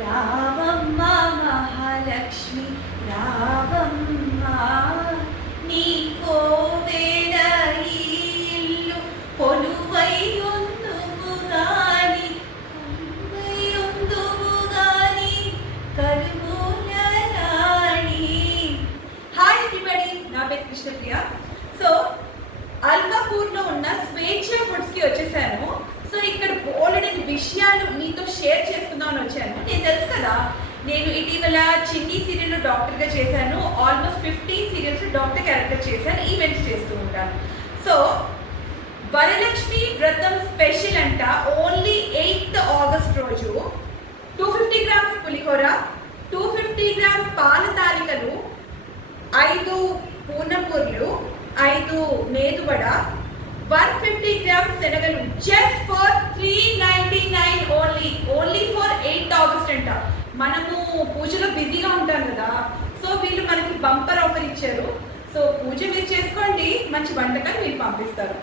రావమ్మ మహాలక్ష్మి రావమ్మ, నీ కోవెల ఇల్లు కొలువై ఉందువు గాని, కరువుల రాణి. హాయ్ ఎవ్రీబడి, నా పేరు కృష్ణప్రియ. సో అల్వాపూర్లో ఉన్న స్వేచ్ఛ ఫుడ్స్కి వచ్చేసాను. సో ఇక్కడ బోలెడని విషయాలు మీతో షేర్ చేసుకుందామని వచ్చాను. నేను తెలుసు కదా, నేను ఇటీవల చిన్ని సీరియల్లో డాక్టర్గా చేశాను. ఆల్మోస్ట్ 15 సీరియల్స్ డాక్టర్ క్యారెక్టర్ చేశాను, ఈవెంట్స్ చేస్తూ ఉంటాను. సో వరలక్ష్మి వ్రతం స్పెషల్ అంట. ఓన్లీ 8th ఆగస్ట్ రోజు 250 గ్రామ్స్ పులిహోర, 250 గ్రామ్స్ పాల తాలికలు, 5 పూర్ణపూర్లు, 5 మేదువడ, 150 గ్రామ్స్ శనగలు, just for 399 only for 8th August అంట. మనము పూజలో బిజీగా ఉంటాం కదా, సో వీళ్ళు మనకి బంపర్ ఆఫర్ ఇచ్చారు. సో పూజ మీరు చేసుకోండి, మంచి వంటకాలు మీరు పంపిస్తారు.